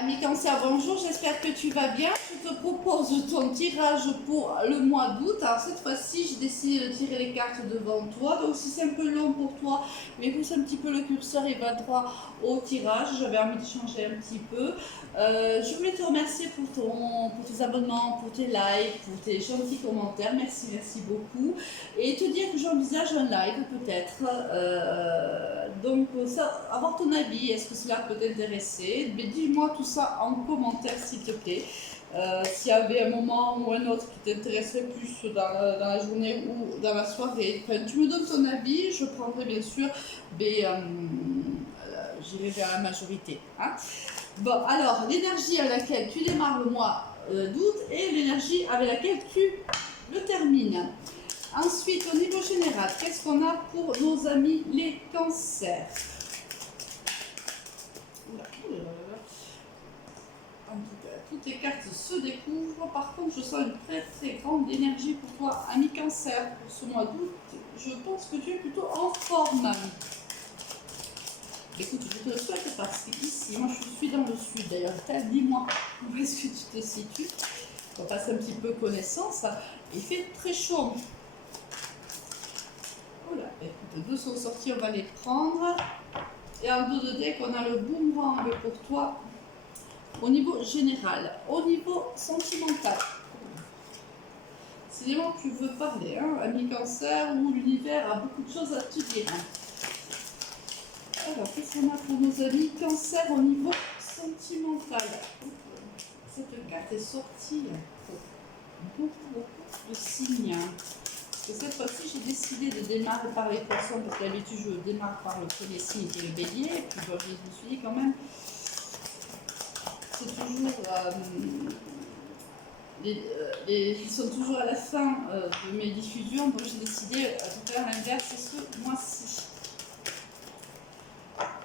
Ami Cancer, bonjour, j'espère que tu vas bien. Je te propose ton tirage pour le mois d'août. Alors cette fois-ci, j'ai décidé de tirer les cartes devant toi. Donc si c'est un peu long pour toi, mais pousse un petit peu le curseur et va droit au tirage. J'avais envie de changer un petit peu. Je voulais te remercier pour tes abonnements, pour tes likes, pour tes gentils commentaires. Merci beaucoup. Et te dire que j'envisage un live peut-être. Donc ça, avoir ton avis, est-ce que cela peut t'intéresser? Mais dis-moi tout ça en commentaire s'il te plaît. S'il y avait un moment ou un autre qui t'intéresserait plus dans la journée ou dans la soirée, enfin, tu me donnes ton avis, je prendrai bien sûr, mais j'irai vers la majorité. Hein. Bon, alors, l'énergie avec laquelle tu démarres le mois d'août et l'énergie avec laquelle tu le termines. Ensuite, au niveau général, qu'est-ce qu'on a pour nos amis les cancers? En tout cas, toutes les cartes se découvrent. Par contre, je sens une très grande énergie pour toi, ami Cancer, pour ce mois d'août. Je pense que tu es plutôt en forme. Écoute, je te le souhaite parce qu'ici, moi je suis dans le sud d'ailleurs. Dis-moi où est-ce que tu te situes. On passe un petit peu connaissance. Il fait très chaud. Voilà, écoute, deux sont sortis, on va les prendre. Et en dos de deck, on a le boomerang pour toi. Au niveau général, au niveau sentimental, c'est vraiment que tu veux parler, hein, ami Cancer, où l'univers a beaucoup de choses à te dire. Alors, qu'est-ce qu'on a pour nos amis Cancer au niveau sentimental? Cette carte est sortie pour beaucoup de signes. Parce que cette fois-ci, j'ai décidé de démarrer par les poissons, parce que d'habitude, je démarre par le premier signe qui est le bélier. Et puis, bon, je me suis dit quand même, c'est toujours ils sont toujours à la fin de mes diffusions, donc j'ai décidé de faire l'inverse ce mois-ci.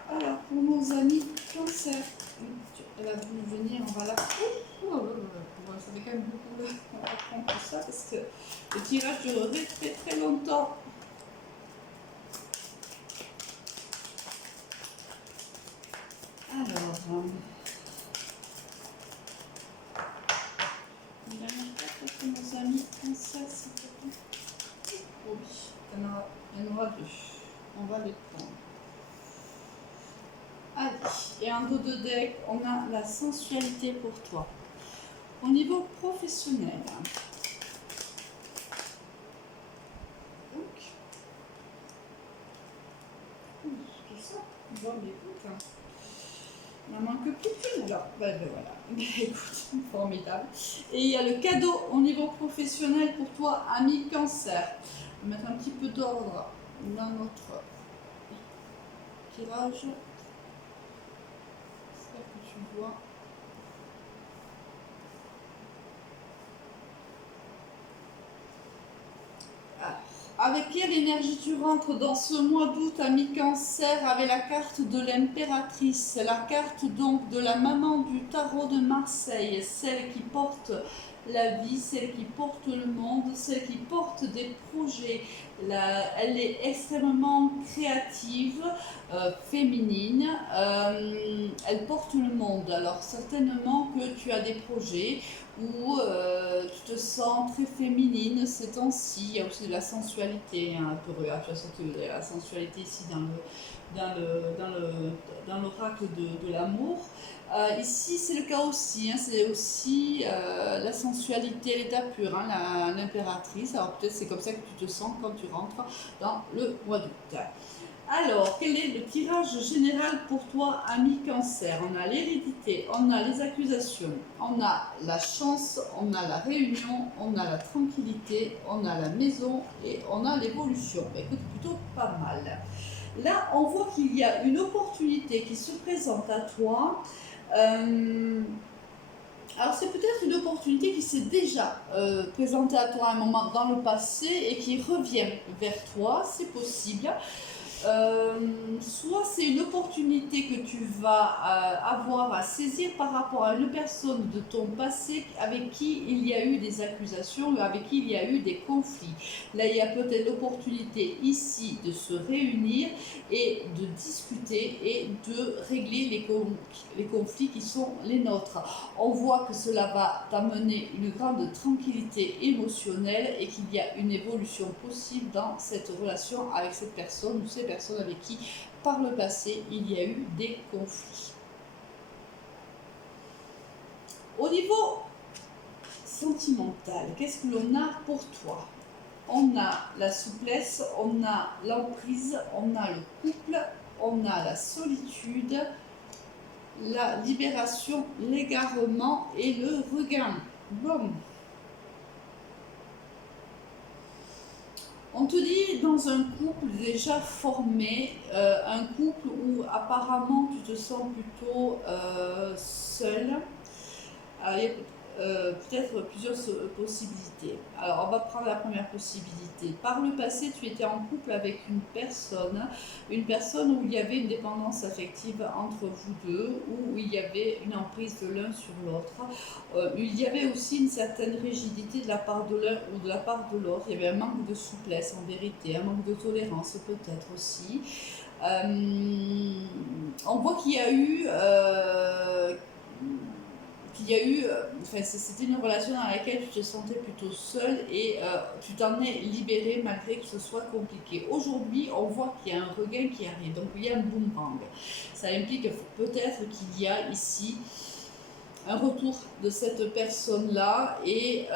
Alors, pour nos amis Cancer, elle a voulu venir, on va la... ça fait quand même beaucoup, on va prendre tout ça, parce que le tirage durerait très longtemps. Alors... une dernière carte pour nos amis Cancer, s'il te plaît. Oh oui, il y en aura deux. On va les prendre. Allez, et en dos de deck, on a la sensualité pour toi. Au niveau professionnel, donc, tout ça, bon, mais écoute, il n'en manque plus qu'une alors, ben voilà, écoute, formidable. Et il y a le cadeau au niveau professionnel pour toi, ami Cancer. On va mettre un petit peu d'ordre dans notre tirage. C'est ça que tu vois. Avec quelle énergie tu rentres dans ce mois d'août, ami Cancer, avec la carte de l'impératrice, la carte donc de la maman du tarot de Marseille, celle qui porte la vie, celle qui porte le monde, celle qui porte des projets. Elle est extrêmement créative, féminine, elle porte le monde. Alors certainement que tu as des projets où tu te sens très féminine ces temps-ci. Il y a aussi de la sensualité, hein, tu as surtout la sensualité ici dans l'oracle de l'amour. Ici c'est le cas aussi, hein, c'est aussi la sensualité à l'état pur, hein, l'impératrice. Alors peut-être c'est comme ça que tu te sens quand tu rentres dans le mois d'août. Alors, quel est le tirage général pour toi, ami Cancer? On a l'hérédité, on a les accusations, on a la chance, on a la réunion, on a la tranquillité, on a la maison et on a l'évolution. Écoute, plutôt pas mal. Là, on voit qu'il y a une opportunité qui se présente à toi. Alors, c'est peut-être une opportunité qui s'est déjà présentée à toi à un moment dans le passé et qui revient vers toi, c'est possible. soit c'est une opportunité que tu vas avoir à saisir par rapport à une personne de ton passé avec qui il y a eu des accusations, avec qui il y a eu des conflits. Là, il y a peut-être l'opportunité ici de se réunir et de discuter et de régler les conflits qui sont les nôtres. On voit que cela va t'amener une grande tranquillité émotionnelle et qu'il y a une évolution possible dans cette relation avec cette personne ou ces personnes avec qui par le passé il y a eu des conflits. Au niveau sentimental, qu'est-ce que l'on a pour toi? On a la souplesse, on a l'emprise, on a le couple, on a la solitude, la libération, l'égarement et le regain. Bon. On te dit dans un couple déjà formé, un couple où apparemment tu te sens plutôt seul. Il y a peut-être plusieurs possibilités. Alors on va prendre la première possibilité. Par le passé, tu étais en couple avec une personne où il y avait une dépendance affective entre vous deux, où il y avait une emprise de l'un sur l'autre. Il y avait aussi une certaine rigidité de la part de l'un ou de la part de l'autre. Il y avait un manque de souplesse en vérité, un manque de tolérance peut-être aussi. On voit qu'il y a eu... enfin, c'était une relation dans laquelle tu te sentais plutôt seule et tu t'en es libérée malgré que ce soit compliqué. Aujourd'hui, on voit qu'il y a un regain qui arrive, donc il y a un boomerang. Ça implique peut-être qu'il y a ici un retour de cette personne-là et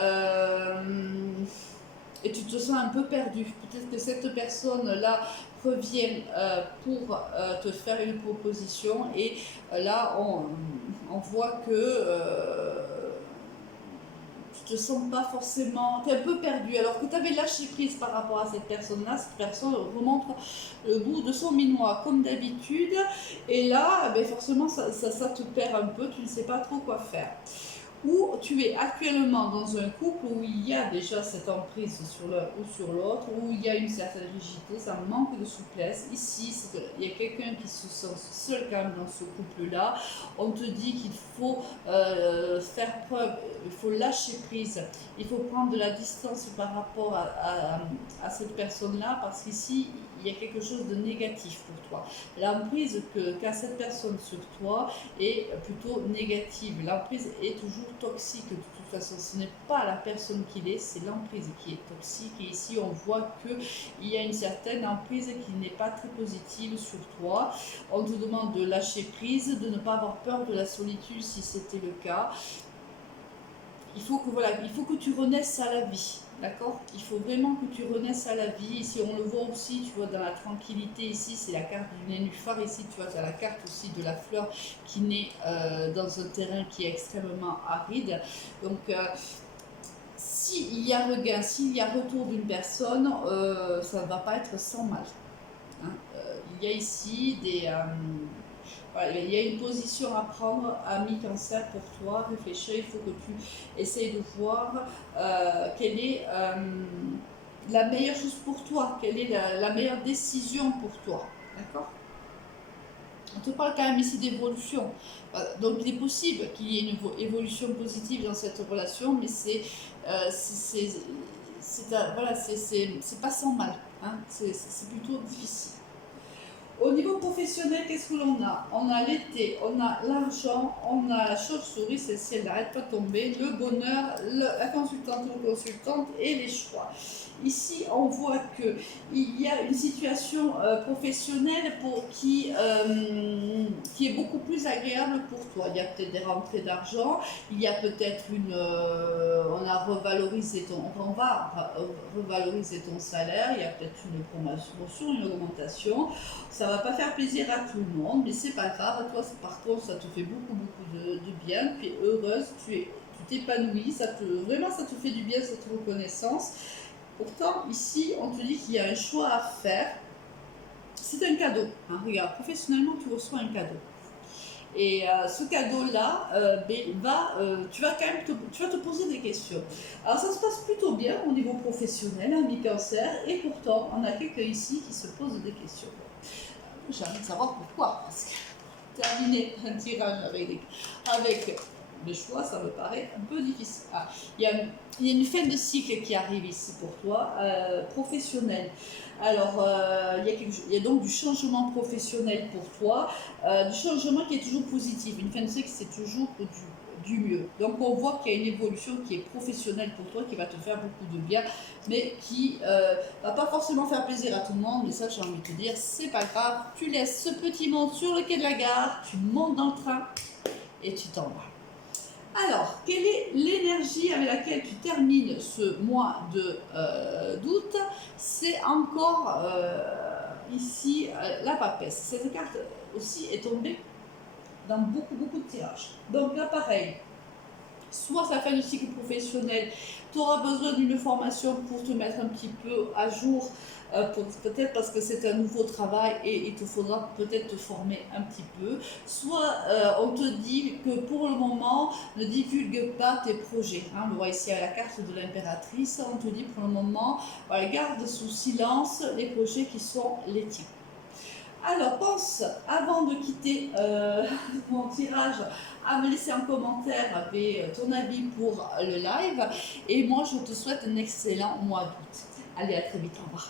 tu te sens un peu perdu. Peut-être que cette personne-là revient pour te faire une proposition et là on voit que tu te sens pas forcément, tu es un peu perdu alors que tu avais lâché prise par rapport à cette personne-là. Cette personne remonte le bout de son minois comme d'habitude et là ben forcément ça te perd un peu, tu ne sais pas trop quoi faire. Ou tu es actuellement dans un couple où il y a déjà cette emprise sur l'un ou sur l'autre, où il y a une certaine rigidité, ça manque de souplesse. Ici, il y a quelqu'un qui se sent seul quand même dans ce couple-là. On te dit qu'il faut faire preuve, il faut lâcher prise, il faut prendre de la distance par rapport à cette personne-là, parce qu'ici, il y a quelque chose de négatif pour toi. L'emprise qu'a cette personne sur toi est plutôt négative. L'emprise est toujours toxique de toute façon. Ce n'est pas la personne qu'il est, c'est l'emprise qui est toxique. Et ici, on voit qu'il y a une certaine emprise qui n'est pas très positive sur toi. On te demande de lâcher prise, de ne pas avoir peur de la solitude si c'était le cas. Il faut que tu renaisses à la vie. D'accord? Il faut vraiment que tu renaisses à la vie. Ici, on le voit aussi, tu vois, dans la tranquillité. Ici, c'est la carte du nénuphar. Ici, tu vois, tu as la carte aussi de la fleur qui naît dans un terrain qui est extrêmement aride. Donc, s'il y a regain, s'il y a retour d'une personne, ça ne va pas être sans mal. Hein? Il y a ici des... voilà, il y a une position à prendre, ami Cancer, pour toi. Réfléchir, il faut que tu essayes de voir quelle est la meilleure chose pour toi, quelle est la meilleure décision pour toi. D'accord? On te parle quand même ici d'évolution. Donc il est possible qu'il y ait une évolution positive dans cette relation, mais c'est pas sans mal. Hein? C'est plutôt difficile. Au niveau professionnel, qu'est-ce que l'on a? On a l'été, on a l'argent, on a la chauve-souris, celle-ci elle n'arrête pas de tomber, le bonheur, la consultante ou le consultante et les choix. Ici, on voit qu'il y a une situation professionnelle qui est beaucoup plus agréable pour toi. Il y a peut-être des rentrées d'argent, il y a peut-être on va revaloriser ton salaire, il y a peut-être une promotion, une augmentation. Ça va pas faire plaisir à tout le monde, mais c'est pas grave. Toi, par contre, ça te fait beaucoup de bien. Tu es heureuse, tu t'épanouis, vraiment ça te fait du bien cette reconnaissance. Pourtant, ici, on te dit qu'il y a un choix à faire. C'est un cadeau. Hein, regarde, professionnellement, tu reçois un cadeau. Et ce cadeau-là, tu vas te poser des questions. Alors ça se passe plutôt bien au niveau professionnel, ami Cancer, et pourtant, on a quelqu'un ici qui se pose des questions. J'ai envie de savoir pourquoi. Parce que terminer un tirage avec le choix, ça me paraît un peu difficile. Ah, il y a une fin de cycle qui arrive ici pour toi, professionnel. Alors, il y a donc du changement professionnel pour toi, du changement qui est toujours positif. Une fin de cycle, c'est toujours du mieux. Donc, on voit qu'il y a une évolution qui est professionnelle pour toi, qui va te faire beaucoup de bien, mais qui va pas forcément faire plaisir à tout le monde. Mais ça, j'ai envie de te dire, c'est pas grave. Tu laisses ce petit monde sur le quai de la gare, tu montes dans le train et tu t'en vas. Alors, quelle est l'énergie avec laquelle tu termines ce mois d'août? C'est encore ici la papesse. Cette carte aussi est tombée dans beaucoup de tirages. Donc là, pareil, soit ça fait du cycle professionnel, tu auras besoin d'une formation pour te mettre un petit peu à jour, peut-être parce que c'est un nouveau travail et il te faudra peut-être te former un petit peu. Soit on te dit que pour le moment, ne divulgue pas tes projets. Hein, on le voit ici à la carte de l'impératrice, on te dit pour le moment, voilà, garde sous silence les projets qui sont les tiens. Alors, pense, avant de quitter mon tirage, à me laisser en commentaire ton avis pour le live. Et moi, je te souhaite un excellent mois d'août. Allez, à très vite, au revoir.